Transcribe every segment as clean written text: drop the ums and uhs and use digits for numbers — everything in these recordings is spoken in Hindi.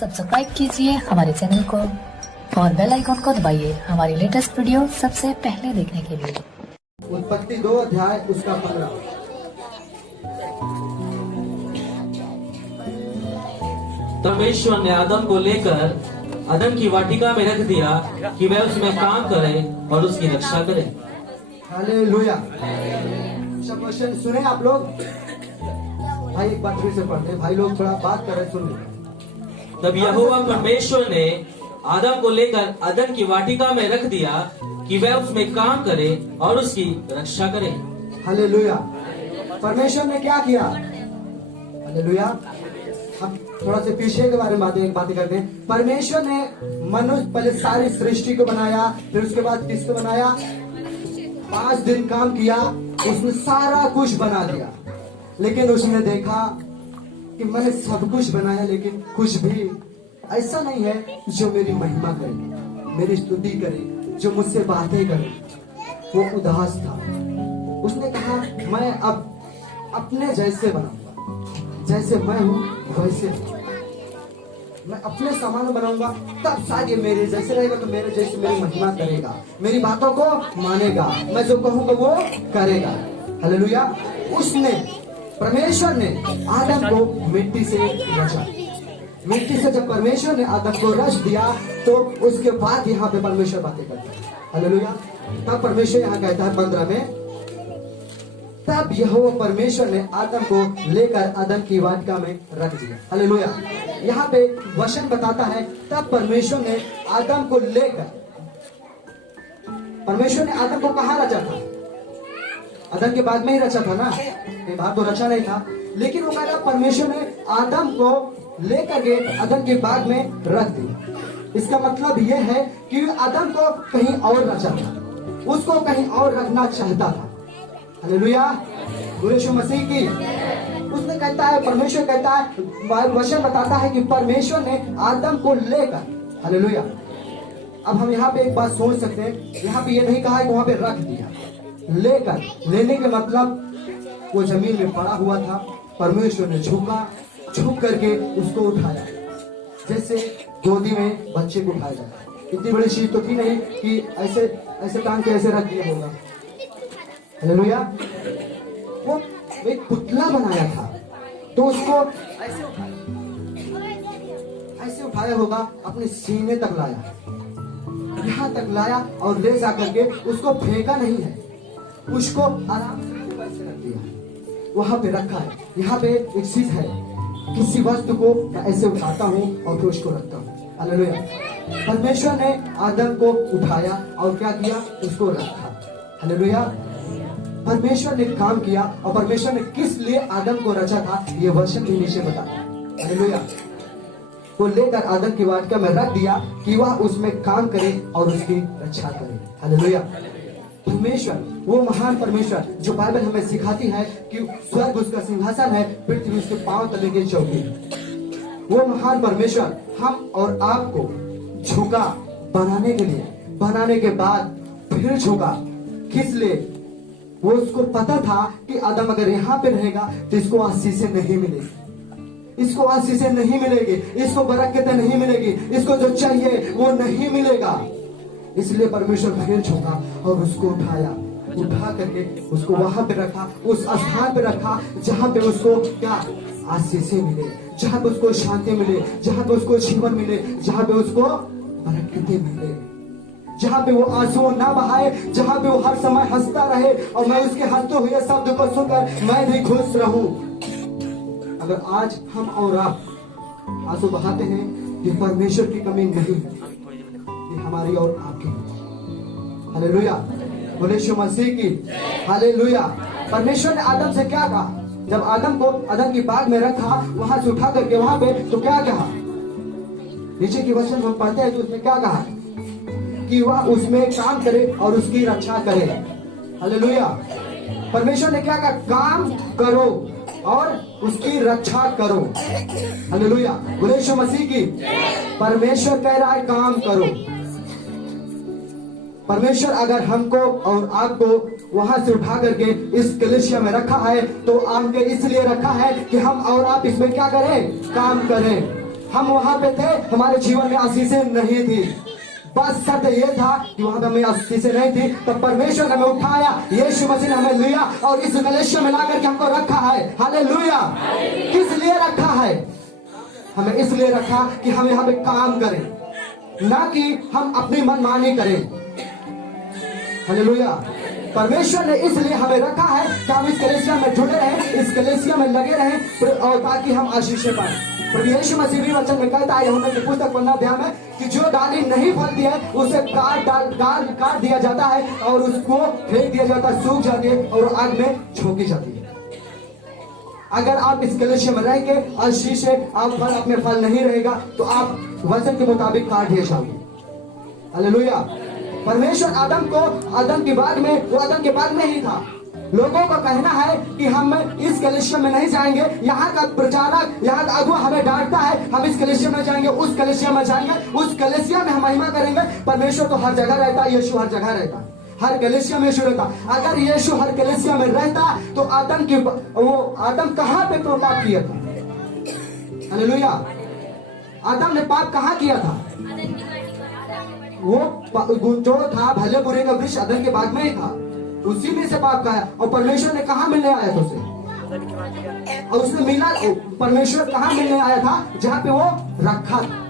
सब्सक्राइब कीजिए हमारे चैनल को और बेल आइकॉन को दबाइए हमारी लेटेस्ट वीडियो सबसे पहले देखने के लिए। उत्पत्ति 2 अध्याय उसका 15। परमेश्वर ने आदम को लेकर अदन की वाटिका में रख दिया कि वह उसमें काम करे और उसकी रक्षा करे। हालेलुया। सब क्वेश्चन सुने आप लोग? भाई एक बार फिर से पढ़ते हैं, भाई लोग थोड़ा बात कर रहे, सुन रहे। तब यहोवा परमेश्वर ने आदम को लेकर अदन की वाटिका में रख दिया कि वह उसमें काम करे और उसकी रक्षा करे। हालेलुया। परमेश्वर ने क्या किया? हालेलुया। हम थोड़ा से पीछे के बारे में बातें करते हैं। परमेश्वर ने मनुष्य पहले सारी सृष्टि को बनाया, फिर उसके बाद किसको बनाया? 5 दिन काम किया, उसने सारा कुछ बना दिया। लेकिन उसने देखा कि मैंने सब कुछ बनाया, लेकिन कुछ भी ऐसा नहीं है जो मेरी महिमा करे, मेरी स्तुति करे, जो मुझसे बातें करे। वो उदास था। उसने कहा मैं अब अपने जैसे बनाऊंगा, जैसे मैं हूं वैसे मैं अपने समान बनाऊंगा, तब शायद ये मेरे जैसे रहेगा, तो मेरे जैसे मेरी महिमा करेगा, मेरी बातों को मानेगा, मैं जो कहूंगा वो करेगा। हालेलुया। उसने परमेश्वर ने आदम को मिट्टी से रचा। मिट्टी से जब परमेश्वर ने आदम को रच दिया, तो उसके बाद यहाँ पे परमेश्वर बातें करता है। हालेलुया। तब परमेश्वर यहाँ कहता है 15 में, तब यहोवा परमेश्वर ने आदम को लेकर अदन की वाटिका में रख दिया। हालेलुया। यहाँ पे वचन बताता है तब परमेश्वर ने आदम को लेकर, परमेश्वर ने आदम को कहाँ रचा था? अदन के बाद में ही रचा था ना, ये बात तो रचा नहीं था। लेकिन वो कहता परमेश्वर ने आदम को लेकर के अदन के बाद में रख दिया। इसका मतलब यह है कि आदम को कहीं और रचा था, उसको कहीं और रखना चाहता था। हालेलुया। यीशु मसीह की उसने कहता है, परमेश्वर कहता है, वचन बताता है कि परमेश्वर ने आदम को लेकर, हालेलुया। अब हम यहाँ पे एक बात सोच सकते हैं, यहाँ पे ये नहीं कहा है कि वहां पे रख दिया। लेकर, लेने के मतलब वो जमीन में पड़ा हुआ था, परमेश्वर ने झुक करके उसको उठाया, जैसे गोदी में बच्चे को उठाया जाता है। इतनी बड़ी चीज तो थी नहीं कि ऐसे ऐसे टांग के ऐसे रख दिया होगा। हालेलुया। वो एक पुतला बनाया था, तो उसको ऐसे उठाया होगा, अपने सीने तक लाया, यहाँ तक लाया और ले जा करके उसको फेंका नहीं है, उसको आराम से रख दिया, वहां पे रखा है। यहाँ पे एक चीज है, किसी वस्तु को ऐसे उठाता हूँ और फिर उसको रखता हूँ। हालेलुया। परमेश्वर ने आदम को उठाया और क्या किया? उसको रखा। हालेलुया। परमेश्वर ने काम किया, और परमेश्वर ने किस लिए आदम को रचा था ये वचन भी नीचे बताया। हालेलुया। वो लेकर आदम की वाटिका में रख दिया कि वह उसमें काम करे और उसकी रक्षा करे। हालेलुया। परमेश्वर, वो महान परमेश्वर जो बाइबल हमें सिखाती है कि स्वर्ग उसका सिंहासन है, पृथ्वी उसके पांव तले की चौकी है। वो महान परमेश्वर हम और आपको झुका बनाने के लिए, बनाने के बाद फिर झुका। किस लिए? वो उसको पता था कि आदम अगर यहाँ पे रहेगा तो इसको आशीषें नहीं मिलेगी, इसको आशीषें नहीं मिलेगी, इसको बरकतें नहीं मिलेगी, इसको जो चाहिए वो नहीं मिलेगा। इसलिए परमेश्वर फिर झुका और उसको उठाया, उठा करके उसको वहां पे रखा, उस स्थान पे रखा जहां पे उसको क्या? आशीषें मिले, जहां पे उसको शांति मिले, जहां पे उसको जीवन मिले, जहां पे उसको बरकतें मिले, जहां पे वो आंसू ना बहाए, जहां पे वो हर समय हंसता रहे और मैं उसके हंसते हुए शब्द को सुनकर मैं भी खुश रहूं। अगर आज हम और आप आंसू बहाते हैं, ये परमेश्वर की कमी नहीं, ये हमारी और आपकी। हालेलुया। बोले यीशु मसीह की। हालेलुया। परमेश्वर ने आदम से क्या कहा? जब आदम को अदन की बाग में रखा, वहां से उठा करके वहां पे, तो क्या कहा? नीचे की वचन हम पढ़ते हैं तो उसमें क्या कहा? कि वह उसमें काम करे और उसकी रक्षा करे। हालेलुया। परमेश्वर ने क्या कहा? काम करो और उसकी रक्षा करो। हालेलुया। बोले यीशु मसीह की। परमेश्वर कह रहा है काम करो। परमेश्वर अगर हमको और आपको वहां से उठा करके इस कलीसिया में रखा है, तो आगे इसलिए रखा है कि हम और आप इसमें क्या करें? काम करें। हम वहां पे थे, हमारे जीवन में आशीषें नहीं थी। बस शर्त ये था कि वहां पे हमें आशीषें नहीं थी, तो परमेश्वर ने हमें उठाया, यीशु मसीह ने हमें लिया और इस गलेशिया में लाकर के हमको रखा है। हालेलुया। किस लिए रखा है? हमें इसलिए रखा कि हम यहाँ पे काम करें, ना कि हम अपनी मनमानी करें। हालेलुया। परमेश्वर ने इसलिए हमें रखा है कि हम इस कलेसिया में जुड़े रहें, इस कलेसिया में लगे रहें और ताकि हम आशीषें पाएं। प्रभु यीशु मसीह भी वचन में कहता है, यूहन्ना की पुस्तक पढ़ना ध्यान है, कि जो डाली नहीं फलती है उसे काट दिया जाता है और उसको फेंक दिया जाता है, सूख जाती है और आग में झोंकी जाती है। अगर आप इस कलेशिया में रहेंगे, आशीषें आप फल अपने फल नहीं रहेगा, तो आप वचन के मुताबिक काट दिए जाओगे। हालेलुया। परमेश्वर आदम के बाद में, वो आदम के बाद में ही था। लोगों का कहना है कि हम इस कलेशिया में नहीं जाएंगे, यहाँ का प्रचारक, यहाँ का अगुआ हमें डांटता है, हम इस कलेशिया में जाएंगे, उस कलेशिया में जाएंगे, उस कलेशिया में हम महिमा करेंगे। परमेश्वर तो हर जगह रहता है, यीशु हर जगह रहता है, हर कलेशिया में यीशु रहता। अगर यीशु हर कलेशिया में रहता तो आदम कहाँ पे पाप किया था? हालेलुया। आदम ने पाप कहाँ किया था? वो जो था भले बुरे का वृक्ष अदन के बाग में ही था, उसी में से पाप खाया। और परमेश्वर ने कहा मिलने आया था उसे, और उसने मिला। परमेश्वर कहा मिलने आया था? जहां पे वो रखा था,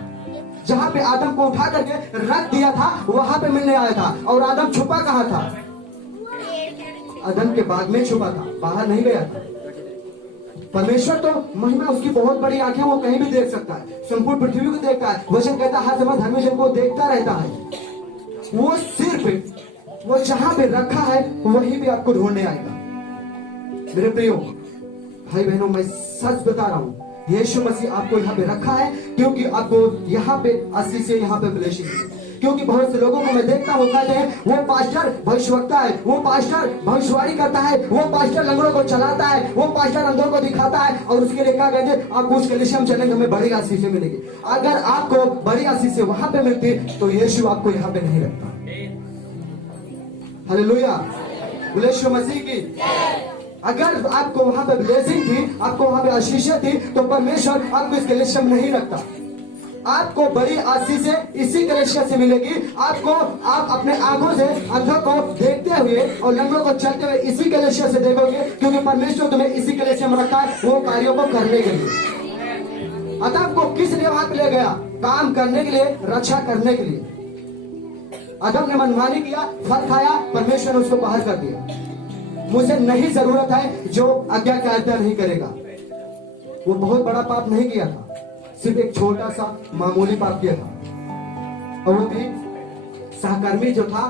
जहां पे आदम को उठा करके रख दिया था, वहां पे मिलने आया था। और आदम छुपा कहाँ था? अदन के बाग में छुपा था, बाहर नहीं गया था। परमेश्वर तो महिमा, उसकी बहुत बड़ी आंखें, वो कहीं भी देख सकता है, संपूर्ण पृथ्वी को देखता है। वचन कहता है हर समय धर्मी जन को देखता रहता है। वो सिर्फ वो जहां पे रखा है वहीं भी आपको ढूंढने आएगा। मेरे प्रियो भाई बहनों, मैं सच बता रहा हूं, यीशु मसीह आपको यहाँ पे रखा है क्योंकि आपको यहाँ पे आशीष से यहाँ पे ब्लेसिंग है। क्योंकि बहुत से लोगों को मैं देखता हूँ, कहते हैं वो पास्टर भविष्यवक्ता है, वो पास्टर भविष्यवाणी करता है, वो पास्टर लंगड़ों को चलाता है, वो पास्टर अंधों को दिखाता है, और उसके लिए क्या कहते हैं, आप उस कलीसिया में चलेंगे, हमें बड़ी आशीषें मिलेगी। अगर आपको बड़ी आशीषें वहां पे मिलती तो यीशु आपको यहाँ पे नहीं रखता। हालेलुया। यीशु मसीह की। अगर आपको वहां पे ब्लेसिंग थी, आपको वहां पे आशीषें थी, तो परमेश्वर आपको इस कलीसिया में नहीं रखता। आपको बड़ी आशीषें इसी कलीसिया से मिलेगी। आप अपने आंखों से अंधों को देखते हुए और लंगड़ों को चलते हुए इसी कलीसिया से देखोगे, क्योंकि परमेश्वर तुम्हें इसी कलीसिया में रखा है वो कार्यों को करने के लिए। अतः आपको किस लिए वहां पे ले गया? काम करने के लिए, रक्षा करने के लिए। आदम ने मनमानी किया, फल खाया, परमेश्वर ने उसको बाहर कर दिया। मुझे नहीं जरूरत है जो आज्ञाकारिता नहीं करेगा। वो बहुत बड़ा पाप नहीं किया था, सिर्फ एक छोटा सा मामूली पाप किया था, और वो भी सहकर्मी जो था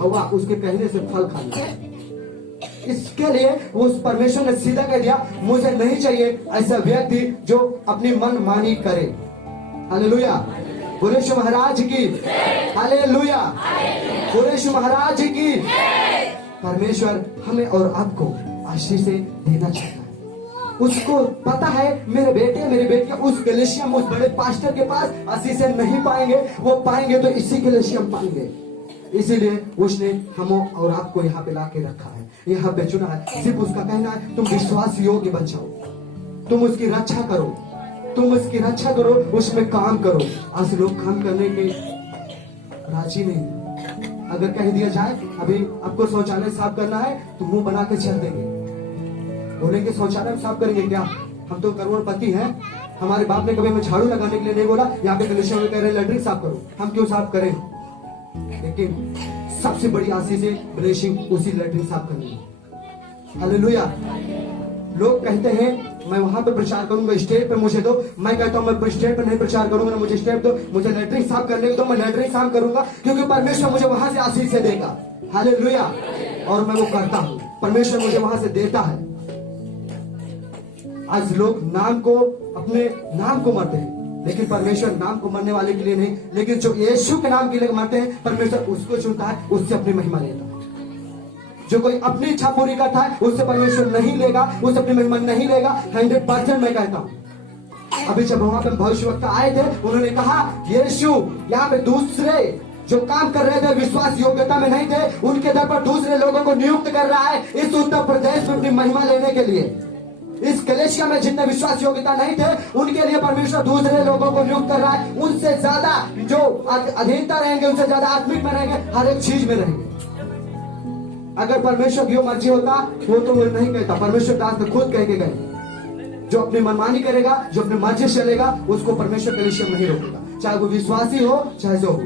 हवा, उसके कहने से फल खा लिया। इसके लिए उस परमेश्वर ने सीधा कह दिया, मुझे नहीं चाहिए ऐसा व्यक्ति जो अपनी मनमानी करे। हालेलुया। बुरेश महाराज की। हालेलुया। बुरेश महाराज की। परमेश्वर हमें और आपको आशीषें देना चाहता है। उसको पता है मेरे बेटे मेरी बेटियां उस कलीसिया में, उस बड़े पास्टर के पास आशीषें नहीं पाएंगे, वो पाएंगे तो इसी कलीसिया में पाएंगे। इसीलिए उसने हम और आपको यहाँ पे लाके रखा है, यहाँ पे चुना है। सिर्फ उसका कहना है तुम विश्वास योग्य बन जाओ, तुम उसकी रक्षा करो, तुम उसकी रक्षा करो, उसमें काम करो। आज लोग काम करने के राजी नहीं। अगर कह दिया जाए अभी आपको शौचालय साफ करना है तो मुंह बना के चल देंगे, बोलेंगे शौचालय में साफ करेंगे क्या, हम तो करोड़पति हैं, हमारे बाप ने कभी हमें झाड़ू लगाने के लिए नहीं बोला, यहाँ पे कलीसिया में कह रहे लैट्रिन साफ करो, हम क्यों साफ करें। लेकिन सबसे बड़ी आशीष है ब्लेसिंग उसी लैट्रिन साफ करने में। हालेलुया। लोग कहते हैं मैं वहां पे प्रचार करूंगा, स्टेज पे मुझे दो। मैं कहता हूं मैं स्टेज पे नहीं प्रचार करूंगा, ना मुझे स्टेज दो, मुझे लैट्रिन साफ करने को दो, मैं लैट्रिन साफ करूंगा, क्योंकि परमेश्वर मुझे वहां से आशीष से देगा। हालेलुया। और मैं वो करता हूं, परमेश्वर मुझे वहां से देता है। आज लोग नाम को, अपने नाम को मरते हैं, लेकिन परमेश्वर नाम को मरने वाले के लिए नहीं, लेकिन जो यीशु के नाम के लिए मरते हैं, परमेश्वर उसको चुनता है, उससे अपनी महिमा लेता है। जो कोई अपनी इच्छा पूरी करता है उससे परमेश्वर नहीं लेगा, उससे अपनी महिमा नहीं लेगा। 100% मैं कहता हूं। अभी जब वहां पे भविष्यवक्ता आए थे, उन्होंने कहा यीशु यहाँ पे दूसरे जो काम कर रहे थे विश्वास योग्यता में नहीं थे, उनके दर पर दूसरे लोगों को नियुक्त कर रहा है इस उत्तर प्रदेश में अपनी महिमा लेने के लिए। इस कलेशिया में जितने विश्वास योग्यता नहीं थे उनके लिए परमेश्वर दूसरे लोगों को नियुक्त कर रहा है। उनसे ज्यादा जो अधीनता रहेंगे, उनसे ज्यादा आत्मिक में रहेंगे, हर एक चीज में रहेंगे। अगर परमेश्वर की मर्जी होता वो तो वो नहीं कहता। परमेश्वर दास ने खुद कह के गए, जो अपनी मनमानी करेगा, जो अपनी मर्जी से चलेगा, उसको परमेश्वर कलेशिया में नहीं रोकेगा, चाहे वो विश्वासी हो चाहे जो हो।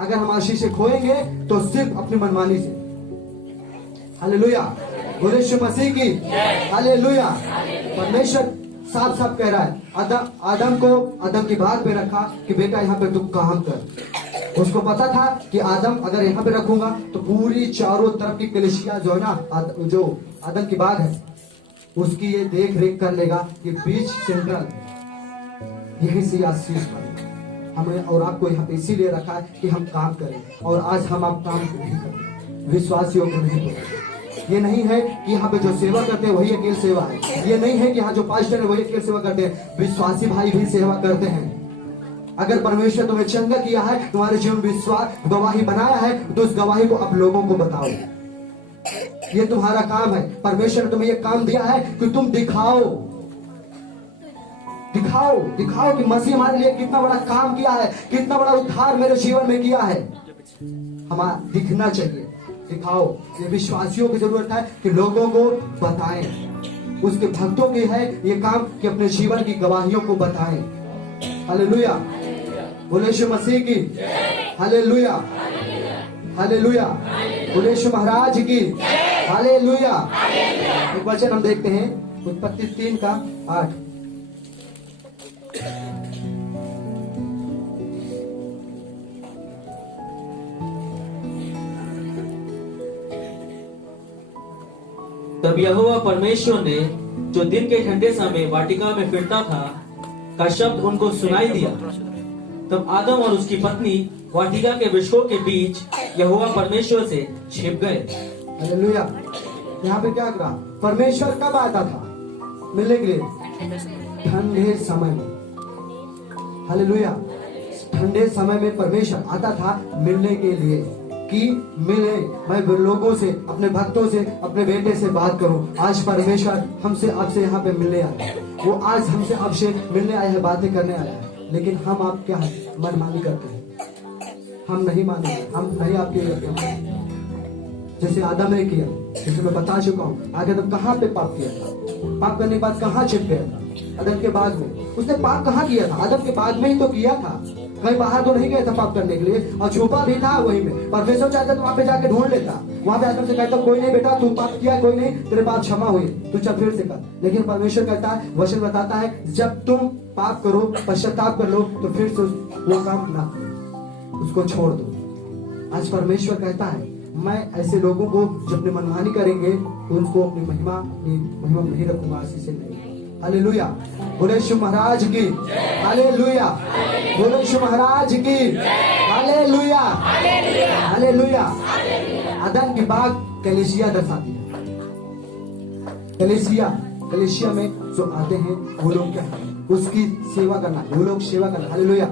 अगर हम आशीष खोएंगे तो सिर्फ अपनी मनमानी से। हालेलुया, बोले यीशु मसीह की हालेलुया। परमेश्वर साफ साफ कह रहा है, आदम को आदम की बाग में रखा कि बेटा यहाँ पे तुम काम कर। उसको पता था कि आदम अगर यहाँ पे रखूंगा तो पूरी चारों तरफ की कलेशिया जो है ना, जो आदम की बाग है उसकी ये देख रेख कर लेगा। ये बीच सेंट्रल यही से आशीष पाएगा। हमें और आपको यहाँ पे इसीलिए रखा है कि हम काम करें, और आज हम आप काम नहीं करें, विश्वासियों को नहीं करें। ये नहीं है कि यहाँ पे जो सेवा करते हैं वही अकेले सेवा है। ये नहीं है कि यहाँ जो पास्टर है वही अकेले सेवा करते हैं, विश्वासी भाई भी सेवा करते हैं। अगर परमेश्वर तुम्हें चंगा किया है, तुम्हारे जीवन विश्वास गवाही बनाया है, तो उस गवाही को आप लोगों को बताओ। ये तुम्हारा काम है। परमेश्वर ने तुम्हें ये काम दिया है कि तुम दिखाओ दिखाओ दिखाओ कि मसीह हमारे लिए कितना बड़ा काम किया है, कितना बड़ा उद्धार मेरे जीवन में किया है। हमारा दिखना चाहिए, दिखाओ। ये विश्वासियों की जरूरत है कि लोगों को बताएं। उसके भक्तों की है ये काम कि अपने जीवन की गवाहियों को बताएं। हालेलुया, बोले यीशु मसीह की हालेलुया, हालेलुया, बोले यीशु महाराज की हालेलुया। एक वचन हम देखते हैं उत्पत्ति 3:8। तब यहोवा परमेश्वर ने जो दिन के ठंडे समय वाटिका में फिरता था का शब्द उनको सुनाई दिया। तब आदम और उसकी पत्नी वाटिका के वृक्षों के बीच यहोवा परमेश्वर से छिप गए। हालेलुया। यहाँ पे क्या करा? परमेश्वर कब आता था मिलने के लिए? ठंडे समय में। हालेलुया, ठंडे समय में परमेश्वर आता था मिलने के लिए कि मिले, मैं लोगों से, अपने भक्तों से, अपने बेटे से बात करूं। आज परमेश्वर हमसे आपसे यहाँ पे मिलने आया। वो आज हमसे आपसे मिलने आया है, बातें करने आया है। लेकिन हम आप क्या है, मनमानी करते हैं। हम नहीं मानेंगे, हम नहीं आपके जैसे आदम ने किया, जैसे मैं बता चुका हूँ। आगे तो कहाँ पे पाप किया था? पाप करने के बाद कहाँ छिप गया था? आदम के बाग में। उसने पाप कहाँ किया था? आदम के बाग में ही तो किया था, कहीं बाहर तो नहीं गया था पाप करने के लिए। और छुपा भी था वहीं में। परमेश्वर चाहता तो वहां पे जाके ढूंढ लेता। वहां पे आदम से कहता कोई नहीं बेटा, तू पाप किया, कोई नहीं, तेरे पाप क्षमा हुई, तू चल फिर से कर। लेकिन परमेश्वर कहता है, वचन बताता है, जब तुम पाप करो, पश्चाताप कर लो, तो फिर से वो काम ना करो, उसको छोड़ दो। आज परमेश्वर कहता है, मैं ऐसे लोगों को जो अपनी मनमानी करेंगे उनको अपनी महिमा नहीं रखूंगा, आशीष से नहीं। हालेलुया, बोले यीशु महाराज की हालेलुया, बोले यीशु महाराज की हालेलुया, हालेलुया। आदम की बाग कलीसिया दर्शाती है। कलीसिया में जो आते हैं वो लोग क्या है? उसकी सेवा करना, वो लोग सेवा करना। हालेलुया।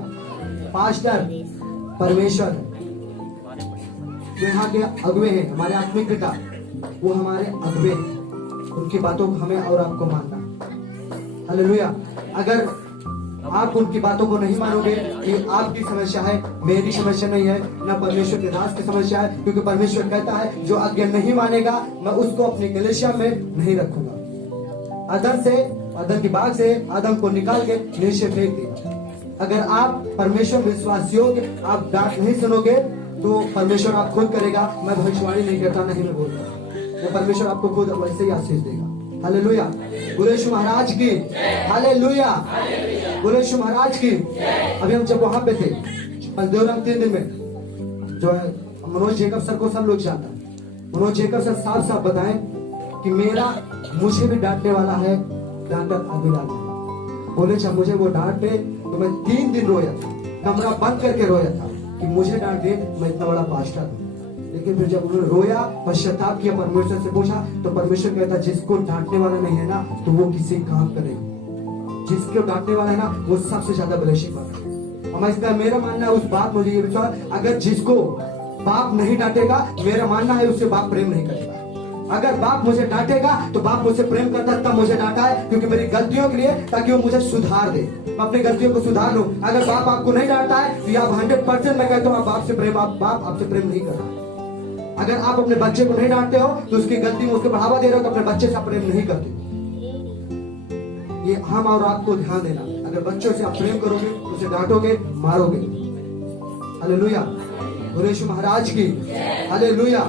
पास्टर परमेश्वर है, जो यहाँ के अगुवे हैं, हमारे आत्मिक पिता, वो हमारे अगुवे हैं। उनकी बातों को हमें और आपको मानना। हालेलुया। अगर आप उनकी बातों को नहीं मानोगे, कि आपकी समस्या है, मेरी समस्या नहीं है, ना परमेश्वर के दास की समस्या है। क्योंकि परमेश्वर कहता है, जो आज्ञा नहीं मानेगा मैं उसको अपनी कलीसिया में नहीं रखूंगा। आदम की बाग से आदम को निकाल के नीचे फेंक दिया। अगर आप परमेश्वर विश्वासियों के आप डांट नहीं सुनोगे तो परमेश्वर आप खुद करेगा। मैं भविष्यवाणी नहीं करता, नहीं मैं बोलता, वो परमेश्वर आपको खुद वैसे ही आशीष देगा। हालेलुया, बोले यीशु महाराज की हालेलुया, बोले यीशु महाराज की। अभी हम जब वहां पे थे देवराम 3 दिन में, जो है मनोज जेकब सर को सब लोग जानता है। मनोज जेकब सर साफ साफ बताएं कि मुझे भी डांटने वाला है डॉक्टर अभिलाल। बोले जब मुझे वो डांटे तो मैं 3 दिन रोया था, कमरा बंद करके रोया था कि मुझे डांट दे, मैं इतना बड़ा पास्टर हूं। लेकिन फिर जब उन्होंने रोया, पश्चाताप किया, परमेश्वर से पूछा, तो परमेश्वर कहता जिसको डांटने वाला नहीं है ना तो वो किसी काम करेगा। जिसको डांटने वाला है ना वो सबसे ज्यादा ब्लेसिंग पाएगा। हमारा इसका मेरा मानना है, उस बात मुझे ये विश्वास, अगर जिसको बाप नहीं डांटेगा, मेरा मानना है उससे बाप प्रेम नहीं करेगा। अगर बाप मुझे डांटेगा तो बाप मुझसे प्रेम करता तब मुझे डांटा है, क्योंकि मेरी गलतियों के लिए, ताकि वो मुझे सुधार दे, मैं अपनी गलतियों को सुधार लूं। अगर बाप आपको नहीं डांटता है तो आप 100% मैं कहता हूँ आप बाप आपसे प्रेम नहीं कर रहा। अगर आप अपने बच्चे को नहीं डांटते हो तो उसकी गलती में उसको बढ़ावा दे रहे हो, तो अपने बच्चे से आप प्रेम नहीं करते। ये हम और आपको ध्यान देना, अगर बच्चों से आप प्रेम करोगे तो उसे डांटोगे, मारोगे। हालेलुया, यीशु महाराज की हालेलुया।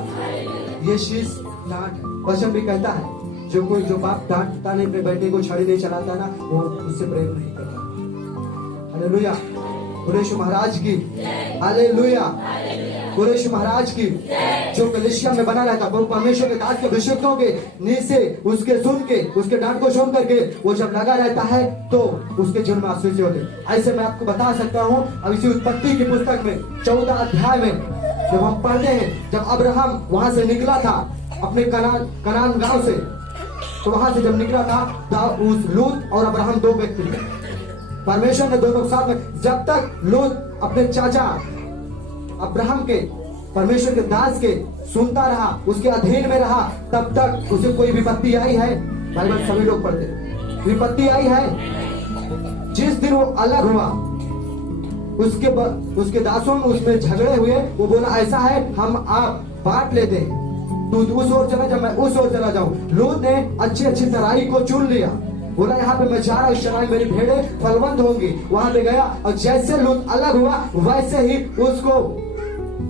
ये शीश डांट है। वचन भी कहता है जो बाप डांटता नहीं, अपने बेटे को छड़ी नहीं चलाता ना, वो उससे प्रेम नहीं करता। हालेलुया, यीशु महाराज की हालेलुया, यीशु महाराज की। जो कलीसिया में बना रहता, वो परमेश्वर के दास के अभिषिक्तों के नीचे उसके सुन के, उसके डांट को सुन करके वो जब लगा रहता है तो उसके जीवन में आशीष होते। ऐसे मैं आपको बता सकता हूँ, अब इसी उत्पत्ति की पुस्तक में 14 अध्याय में जब हम पढ़ते हैं, जब अब्राहम वहां से निकला था अपने कनान गांव से, तो वहां से जब निकला था उस लूत और अब्राहम 2 व्यक्ति थे। परमेश्वर ने दोनों साथ में, जब तक लूत अपने चाचा अब्राहम के, परमेश्वर के दास के सुनता रहा, उसके अधीन में रहा, तब तक उसे कोई विपत्ति आई है? बाइबल सभी लोग पढ़ते, विपत्ति आई है। जिस दिन वो अलग हुआ, उसके दासों में उसमें झगड़े हुए, वो बोला ऐसा है हम आप बांट लेते हैं, तू उस ओर चला जा, मैं उस ओर चला जाऊं। लूत ने अच्छी तराई को चुन लिया, बोला यहाँ पे मैं जा रहा हूँ, इस चराई मेरी भेड़ें फलवंत होंगी। वहां पे गया और जैसे लूत अलग हुआ वैसे ही उसको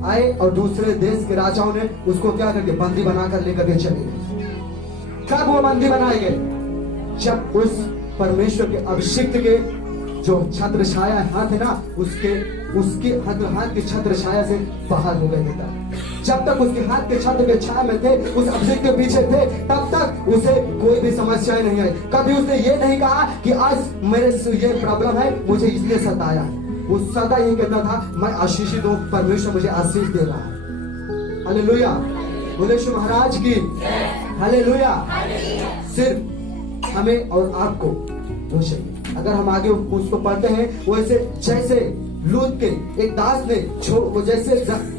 आए और दूसरे देश के राजाओं ने उसको क्या करके बंदी बनाकर लेकर के चले गए। कब वो बंदी बनाए गए? जब उस परमेश्वर के अभिषिक्त के जो छत्र छाया हाथ है ना, उसके हाथ की छत्र छाया से बाहर हो गए थे। जब तक उसके हाथ के छत्र के छाया में थे, उस अभिषेक के पीछे थे, तब तक उसे कोई भी समस्याएं नहीं आई। कभी उसने ये नहीं कहा कि आज मेरे से ये प्रॉब्लम है, मुझे इसलिए सताया। वो सदा ये कहता था मैं आशीषित हूँ, परमेश्वर मुझे आशीष दे रहा है। हालेलुया, यीशु महाराज की हालेलुया। सिर्फ हमें और आपको वो चाहिए। अगर हम आगे उसको पढ़ते हैं, वैसे जैसे लूत के एक दास ने वो जैसे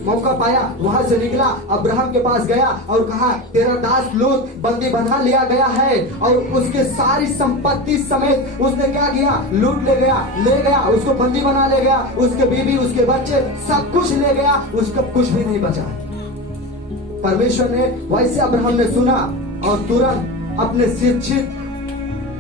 मौका पाया वहां से निकला, अब्राहम के पास गया और कहा तेरा दास लूत बंदी बना लिया गया है, और उसके सारी संपत्ति समेत उसने क्या किया? लूट ले गया, उसको बंदी बना ले गया, उसके बीवी उसके बच्चे सब कुछ ले गया, उसका कुछ भी नहीं बचा। परमेश्वर ने वैसे अब्राहम ने सुना और तुरंत अपने शिक्षित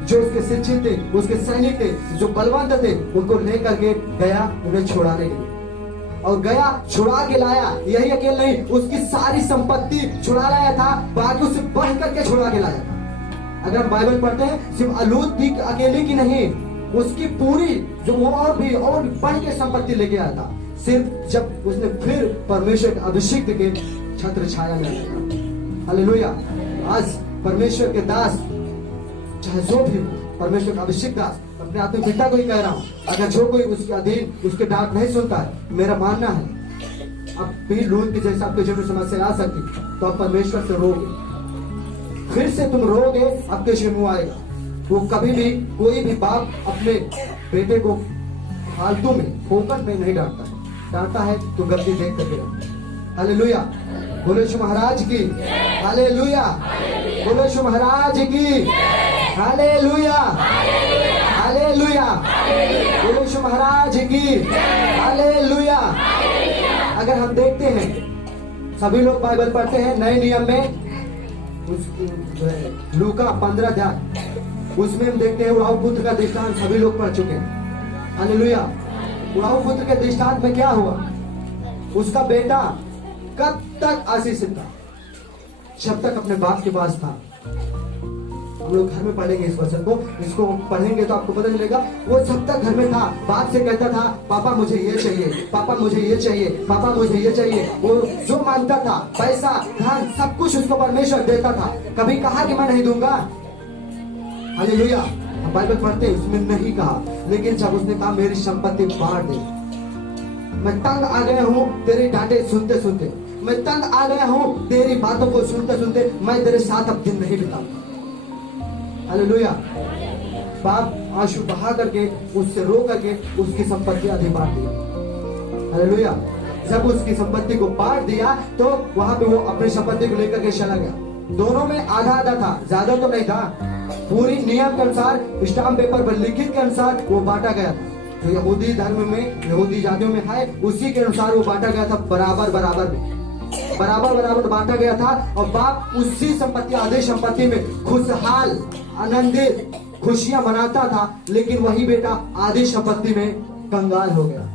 जो उसके शिक्षित थे, उसके सैनिक थे, जो बलवंत थे, उनको लेकर के गया उन्हें छुड़ाने के लिए, और गया छुड़ा के लाया। यही अकेले नहीं, उसकी सारी संपत्ति छुड़ा लाया था, बाकी उससे बढ़ करके छुड़ा के लाया था। अगर हम बाइबल पढ़ते हैं, सिर्फ लूत की अकेले की नहीं, उसकी पूरी जो वो और भी बढ़ के संपत्ति लेके आया था, सिर्फ जब उसने फिर परमेश्वर के अभिषिक्त के छत्र छाया में आया। हालेलुया। आज परमेश्वर के दास चाहे जो भी परमेश्वर का अभिषेक दास, अपने आत्मिक पिता को ही कह रहा हूँ, अगर जो कोई उसके अधीन उसके डांट नहीं सुनता है, मेरा मानना है अब भी लूत के जैसा आपके जीवन में समस्या आ सकती, तो आप परमेश्वर से रोगे, फिर से तुम रोगे, आपके जीवन में आएगा। वो कभी भी कोई भी बाप अपने बेटे को फालतू में फोकट में नहीं डांटता है तो गलती देख करके डांटता है। हालेलुया, यीशु महाराज की हालेलुया, यीशु महाराज की हालेलुया, हालेलुया, यीशु महाराज की हालेलुया। अगर हम देखते हैं, सभी लोग बाइबल पढ़ते हैं, नए नियम में लूका 15 अध्याय, उसमें हम देखते हैं उड़ाऊ पुत्र का दृष्टांत सभी लोग पढ़ चुके हैं। हालेलुया। उड़ाऊ पुत्र के दृष्टांत में क्या हुआ? उसका बेटा कब तक आशीषित था? जब तक अपने बाप के पास था। हम लोग घर में पढ़ेंगे इस वचन को, इसको पढ़ेंगे तो आपको पता चलेगा। वो जब तक घर में था, बाप से कहता था पापा मुझे ये चाहिए, पापा मुझे ये चाहिए, पापा मुझे ये चाहिए। वो जो मांगता था, पैसा धन सब कुछ उसको परमेश्वर देता था। कभी कहा कि मैं नहीं दूंगा? हालेलुया। हम बाइबल पढ़ते हैं, उसमें नहीं कहा, लेकिन जब उसने कहा मेरी संपत्ति बांट दे, मैं तंग आ गया हूँ तेरी डांटे सुनते सुनते, मैं तंग आ गया हूँ तेरी बातों को सुनते सुनते, मैं तेरे साथ अब दिन नहीं बिताऊंगा। हालेलुया। बाप आंसू बहा करके उससे रो करके उसकी संपत्ति आधी बांट दिया। हालेलुया। जब उसकी संपत्ति को बांट दिया तो वहां पे वो अपनी संपत्ति को लेकर के चला गया। दोनों में आधा आधा था, ज्यादा तो नहीं था। पूरी नियम के अनुसार, स्टाम्प पेपर पर लिखित के अनुसार वो बांटा गया था। जो यहूदी धर्म में, यहूदी जातियों में है, उसी के अनुसार वो बांटा गया था। बराबर बराबर में, बराबर बराबर बांटा गया था। और बाप उसी संपत्ति, आधी संपत्ति में खुशहाल, आनंदित, खुशियां मनाता था। लेकिन वही बेटा आधी संपत्ति में कंगाल हो गया।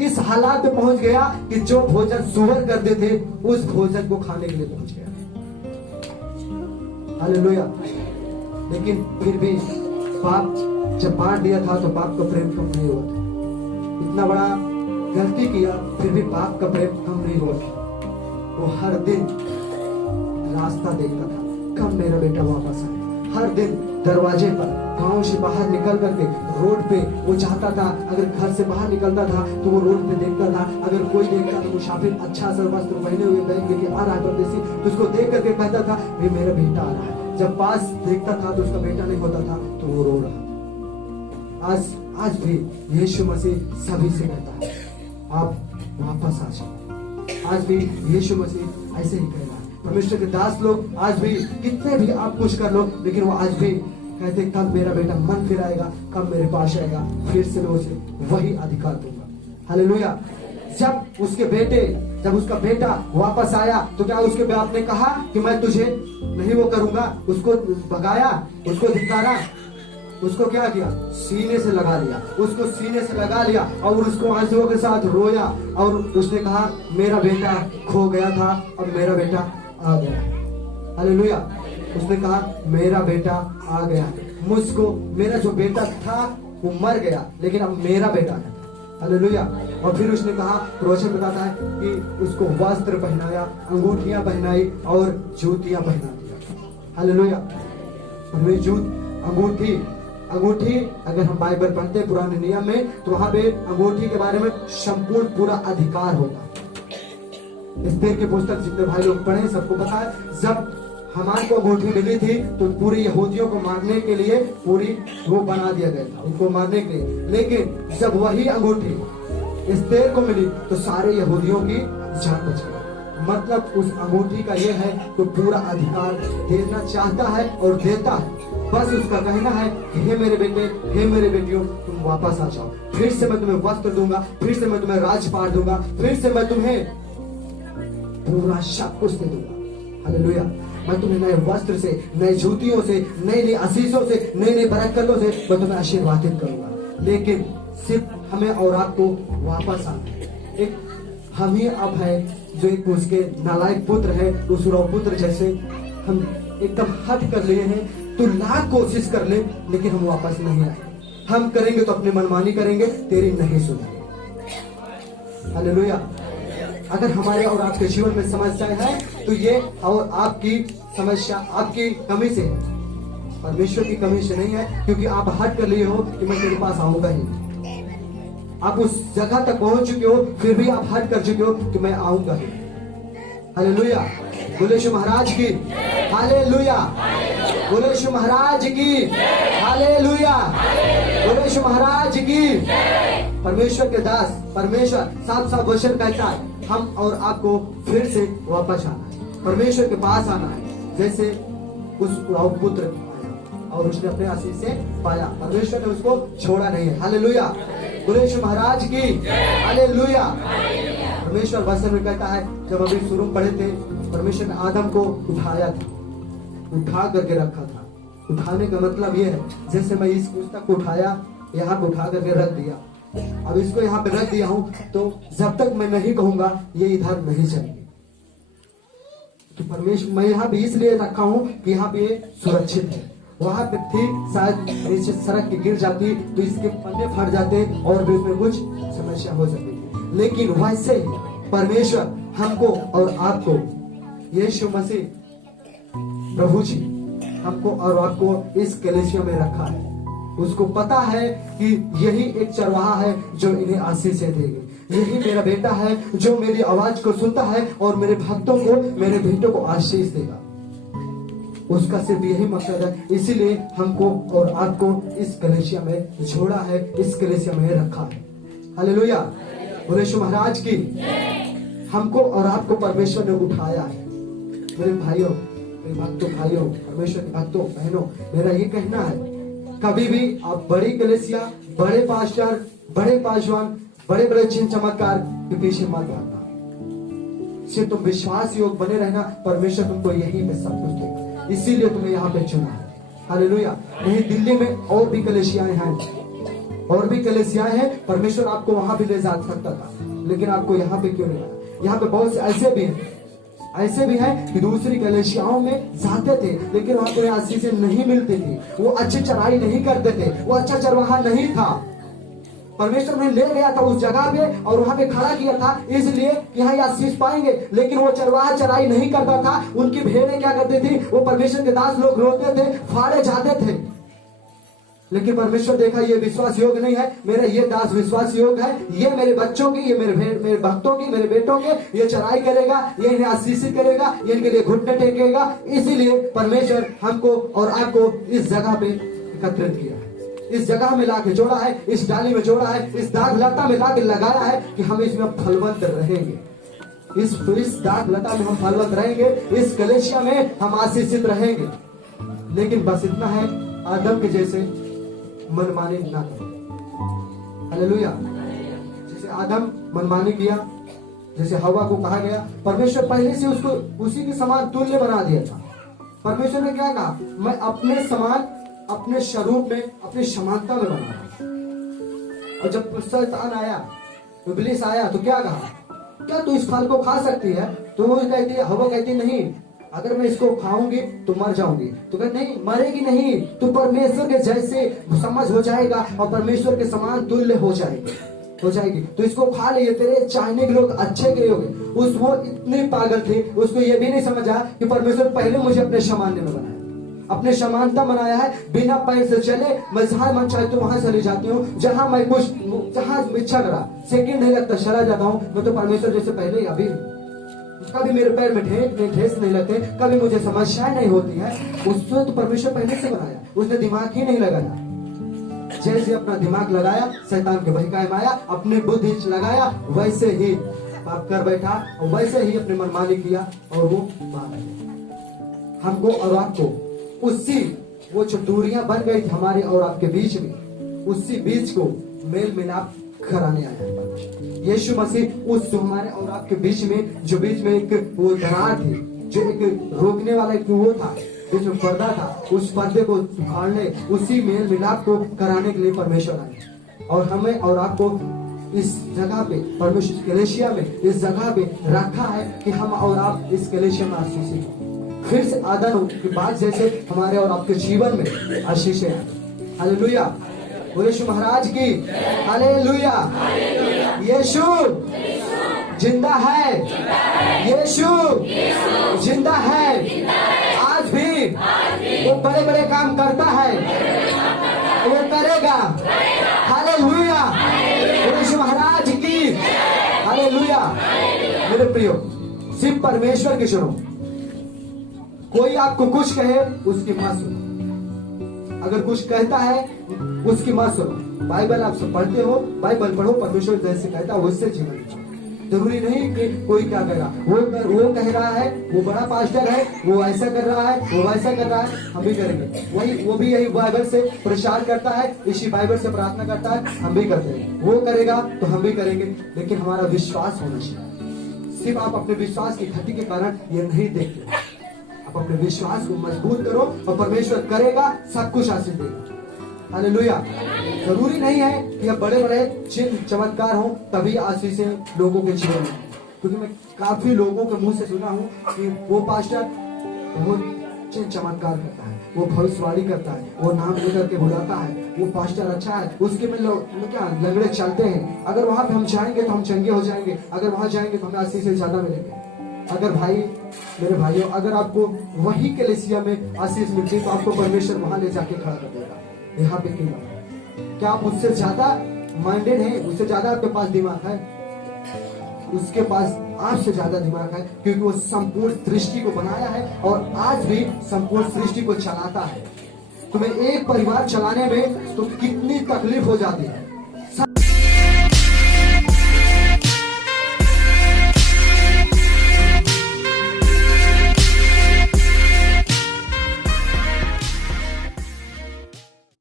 इस हालात पे पहुंच गया कि जो भोजन सुअर करते थे, उस भोजन को खाने के लिए पहुंच गया। हालेलुया। लेकिन फिर भी बाप जब बांट दिया था तो बाप का प्रेम कम नहीं हुआ था। इतना बड़ा गलती किया, फिर भी बाप का प्रेम कम नहीं हुआ था। वो हर दिन रास्ता देखता था, कब मेरा बेटा वापस आए। हर दिन दरवाजे पर, गांव से बाहर निकल करके रोड पे वो चाहता था, अगर घर से बाहर निकलता था तो वो रोड पे देखता था, अगर कोई देखता तो मुसाफिर अच्छा सा वस्त्र पहने हुए बैग लेके आ रहा है परदेसी, तो उसको देख करके कहता था ये मेरा बेटा आ रहा है। जब पास देखता था तो उसका बेटा नहीं होता था तो वो रो रहा। आज भी यीशु मसीह सभी से कहता है, आप वापस आ जाओ। आज भी यीशु मसीह ऐसे ही कह रहा है। परमेश्वर के दास लोग आज भी, कितने भी आप कुछ कर लो, लेकिन वो आज भी कहते कब मेरा बेटा मन फिराएगा, कब मेरे पास आएगा, फिर से मैं उसे वही अधिकार दूंगा। हालेलुया। जब उसका बेटा वापस आया तो क्या उसके बाप ने कहा कि मैं तुझे नहीं वो करूंगा? उसको भगाया, उसको धिक्कारा, उसको क्या किया? सीने से लगा लिया, उसको सीने से लगा लिया और उसको आंसुओं के साथ रोया। और उसने कहा मेरा बेटा खो गया था, अब मेरा बेटा आ गया। हालेलुया। उसने कहा मेरा बेटा आ गया, मुझको, मेरा जो बेटा था वो मर गया, लेकिन अब मेरा बेटा है। हालेलुया। और फिर उसने कहा, प्रवचन बताता है कि उसको वस्त्र पहनाया, अंगूठियां पहनाई और जूतियां पहना दिया। हालेलुया। अंगूठी अगर हम बाइबल पढ़ते हैं पुराने नियम में, तो वहां पे अंगूठी के बारे में संपूर्ण पूरा अधिकार होता है। एस्तेर की पुस्तक जितने भाई लोग पढ़े सबको पता है, जब हमान को अंगूठी मिली थी तो पूरे यहूदियों को मारने के लिए पूरी वो बना दिया गया था, उनको मारने के लिए। लेकिन जब वही अंगूठी एस्तेर को मिली तो सारे यहूदियों की जान बच गई। मतलब उस अंगूठी का ये है तो पूरा अधिकार देना चाहता है और देता है। बस उसका कहना है कि हे मेरे बेटे, हे मेरे बेटियों, तुम वापस आ जाओ, फिर से मैं तुम्हें वस्त्र दूंगा, फिर से मैं तुम्हें राजपाट दूंगा, फिर से मैं तुम्हें पूरा सब कुछ दे दूंगा। हालेलुया। मैं तुम्हें नए वस्त्र से, नए जूतियों से, नई नई आशीषों से, नई नई बरकतों से मैं तुम्हें आशीर्वादित करूंगा। लेकिन सिर्फ हमें और आपको वापस आना है। एक हम ही अब है जो एक उसके नालायक पुत्र है, उस रौ पुत्र जैसे हम एकदम हट कर लिए हैं, तो लाख कोशिश कर ले लेकिन हम वापस नहीं आए। हम करेंगे तो अपनी मनमानी करेंगे, तेरी नहीं सुनेंगे। हालेलुया। अगर हमारे और आपके जीवन में समस्याएं हैं तो ये और आपकी समस्या आपकी कमी से है, परमेश्वर की कमी से नहीं है। क्योंकि आप हट कर लिए हो कि मैं तेरे पास आऊंगा ही। आप उस जगह तक पहुंच चुके हो, फिर भी आप हट कर चुके हो कि मैं आऊंगा ही। हालेलुया। बोले यीशु महाराज की हालेलुया। बोले यीशु महाराज की हालेलुया। बोले यीशु महाराज की। परमेश्वर के दास, परमेश्वर साफ साफ वचन कहता है हम और आपको फिर से वापस आना है, परमेश्वर के पास आना है। जैसे उस पुत्र आया और उसने अपने आशीष से पाया, परमेश्वर ने उसको छोड़ा नहीं है। हालेलुया। बोले यीशु महाराज की हालेलुया। परमेश्वर वचन में कहता है, जब अभी शुरू पढ़े थे, परमेश्वर ने आदम को उठाया था, उठा करके रखा था। उठाने का मतलब ये है, जैसे मैं इस पुस्तक को उठाया, यहाँ पे उठा करके रख दिया, अब इसको यहाँ पे रख दिया हूं, तो जब तक मैं नहीं कहूंगा ये इधर नहीं चलेगी। तो परमेश्वर मैं यहाँ पे इसलिए रखा हूं कि यहाँ पे ये सुरक्षित है। वहां पे थी शायद नीचे सड़क के गिर जाती तो इसके पन्ने फट जाते और भी उसमें कुछ समस्या हो सकती थी। लेकिन वैसे ही परमेश्वर हमको और आपको, यीशु मसीह प्रभु जी हमको और आपको इस कलीसिया में रखा है। उसको पता है कि यही एक चरवाहा है जो इन्हें आशीषें देगी, यही मेरा बेटा है जो मेरी आवाज को सुनता है और मेरे भक्तों को, मेरे बेटों को आशीष देगा। उसका सिर्फ यही मकसद है, इसीलिए हमको और आपको इस कलीसिया में जोड़ा है, इस कलीसिया में रखा है। हालेलुया। बोले यीशु महाराज की। हमको और आपको परमेश्वर ने उठाया है। मेरे भाइयों, मेरे भक्तों भाइयों, परमेश्वर के भक्तों बहनों, मेरा ये कहना है, कभी भी आप बड़ी कलीसिया, बड़े पास्टर, बड़े पासवान, बड़े बड़े चिन्ह चमत्कार के पीछे मत भागना। सिर्फ तुम विश्वास योग बने रहना, परमेश्वर तुमको यहीं पे सब कुछ देगा। इसीलिए तुम्हें यहाँ पे चुना है। हालेलुया। नहीं, दिल्ली में और भी कलीसियाएं हैं, और भी कलीसियाएं हैं, परमेश्वर आपको वहां भी ले जा सकता था, लेकिन आपको यहाँ पे क्यों नहीं लाया? यहाँ पे बहुत से ऐसे भी हैं कि दूसरी कलीसियाओं में जाते थे, लेकिन वहां पर आशीष नहीं मिलती थी, वो अच्छी चराई नहीं करते थे, वो अच्छा चरवाहा नहीं था। परमेश्वर ने ले गया था उस जगह पे और वहां पे खड़ा किया था, इसलिए कि यहाँ आशीष पाएंगे, लेकिन वो चरवाहा चराई नहीं करता था। उनकी भेड़ें क्या करती थी? वो परमेश्वर के दास लोग रोते थे, फाड़े जाते थे, लेकिन परमेश्वर देखा ये विश्वास योग्य नहीं है, मेरा ये दास विश्वास योग्य है, ये मेरे बच्चों की, ये मेरे भक्तों की, मेरे बेटों के ये चराई करेगा, ये इन्हें आशीषित करेगा, ये इनके लिए घुटने टेकेगा। इसीलिए परमेश्वर हमको और आपको इस जगह पे एकत्रित किया है, इस जगह में लाके जोड़ा है, इस डाली में जोड़ा है, इस दाग लता में लाके लगाया है कि हम इसमें फलवंत रहेंगे। इस दाग लता में हम फलवंत रहेंगे, इस कलीसिया में हम आशीषित रहेंगे। लेकिन बस इतना है, आदम के जैसे मनमानी ना करें। हालेलुया। जैसे आदम मनमानी किया, जैसे हवा को कहा गया, परमेश्वर पहले से उसको उसी के समान तुल्य बना दिया था। परमेश्वर ने क्या कहा? मैं अपने समान, अपने स्वरूप में, अपनी समानता में बना। और जब शैतान आया, इब्लीस आया, तो क्या कहा? क्या तू इस फल को खा सकती है? तो वो कहती है, हवा कहती नहीं, अगर मैं इसको खाऊंगी तो मर जाऊंगी। तो कहते नहीं, मरेगी नहीं, तू परमेश्वर के जैसे समझ हो जाएगा और परमेश्वर के समान तुल्य हो जाएगी। तो इसको खा ले, तेरे चाहने के लोग अच्छे के लोग। वो इतने पागल थे, उसको ये भी नहीं समझा कि परमेश्वर पहले मुझे अपने सामान्य में बनाया, अपने समानता बनाया है। बिना पैर से चले, मैं जहां मन चाहे तो वहां चली जाती हूँ, जहां इच्छा करा, सेकंड नहीं लगता, चला जाता हूँ। मैं तो परमेश्वर जैसे पहले ही अभी, कभी मेरे पैर में ठेस नहीं लगते, कभी मुझे समस्याएं नहीं होती है। उसने तो परमेश्वर पहले से बनाया, उसने दिमाग ही नहीं लगाया। जैसे अपना दिमाग लगाया, शैतान के बहकावे में आया, अपनी बुद्धि लगाया, वैसे ही पाप कर बैठा और वैसे ही अपने मनमानी किया और वो मार गया। हमको और आपको उसी, वो जो दूरियां बन गई थी हमारे और आपके बीच में, उसी बीच को मेल मिलाप कराने आया है परमेश्वर। यीशु मसीह उस हमारे और आपके बीच में, जो बीच में एक वो दरार थी, जो एक रोकने वाला एक वो था, जो पर्दा था, उस पर्दे को उखाड़ने, उसी मेल मिलाप को कराने के लिए परमेश्वर आए। और हमें और आपको इस जगह पे, परमेश्वर कलीसिया में इस जगह पे रखा है कि हम और आप इस कलीसिया में आशीषित हो। फिर से आदम के बाद जैसे हमारे और आपके जीवन में आशीषें आए। हालेलुया। बोले यीशु महाराज की हालेलुया। यीशु जिंदा है, यीशु जिंदा है। आज भी वो बड़े बड़े काम करता है, वो करेगा। हालेलुया। बोले यीशु महाराज की हालेलुया। मेरे प्रियो, सिर्फ परमेश्वर की सुनो। कोई आपको कुछ कहे उसकी मत सुनो, अगर कुछ कहता है उसकी मत सुनो। बाइबल आप सब पढ़ते हो, बाइबल पढ़ो, परमेश्वर जैसे कहता है वैसे जीवन जियो। जरूरी नहीं कि कोई क्या कह रहा, वो कह रहा है, वो बड़ा पास्टर है, वो ऐसा कर रहा है, वो वैसा कर रहा है, हम भी करेंगे। वो भी यही बाइबल से प्रचार करता है, इसी बाइबल से प्रार्थना करता है, हम भी करते हैं। वो करेगा तो हम भी करेंगे, लेकिन हमारा विश्वास होना चाहिए। सिर्फ आप अपने विश्वास की घटी के कारण ये नहीं देखते, आप अपने विश्वास को मजबूत करो और परमेश्वर करेगा, सब कुछ आशीष देगा। हालेलुया। जरूरी नहीं है कि अब बड़े बड़े चिन्ह चमत्कार हो तभी आशीषें लोगों के जीवन में, क्योंकि मैं काफी लोगों के मुंह से सुना हूं कि वो पास्टर वो चिन्ह चमत्कार करता है, वो भविष्यवाणी करता है, वो नाम लेकर के बुलाता है, वो पास्टर अच्छा है, उसके में लोग क्या लंगड़े चलते हैं। अगर वहां पे हम जाएंगे तो हम चंगे हो जाएंगे, अगर वहां जाएंगे तो हमें आशीष ज्यादा मिलेंगे। अगर भाई, मेरे भाइयों, अगर आपको वही कलीसिया में आशीष मिलती तो आपको परमेश्वर वहां ले जाके खड़ा कर देगा। यहाँ पे क्या आप उससे ज्यादा माइंडेड हैं? उससे ज्यादा आपके पास दिमाग है? उसके पास आपसे ज्यादा दिमाग है, क्योंकि वो संपूर्ण सृष्टि को बनाया है और आज भी संपूर्ण सृष्टि को चलाता है। तुम्हें एक परिवार चलाने में तो कितनी तकलीफ हो जाती है,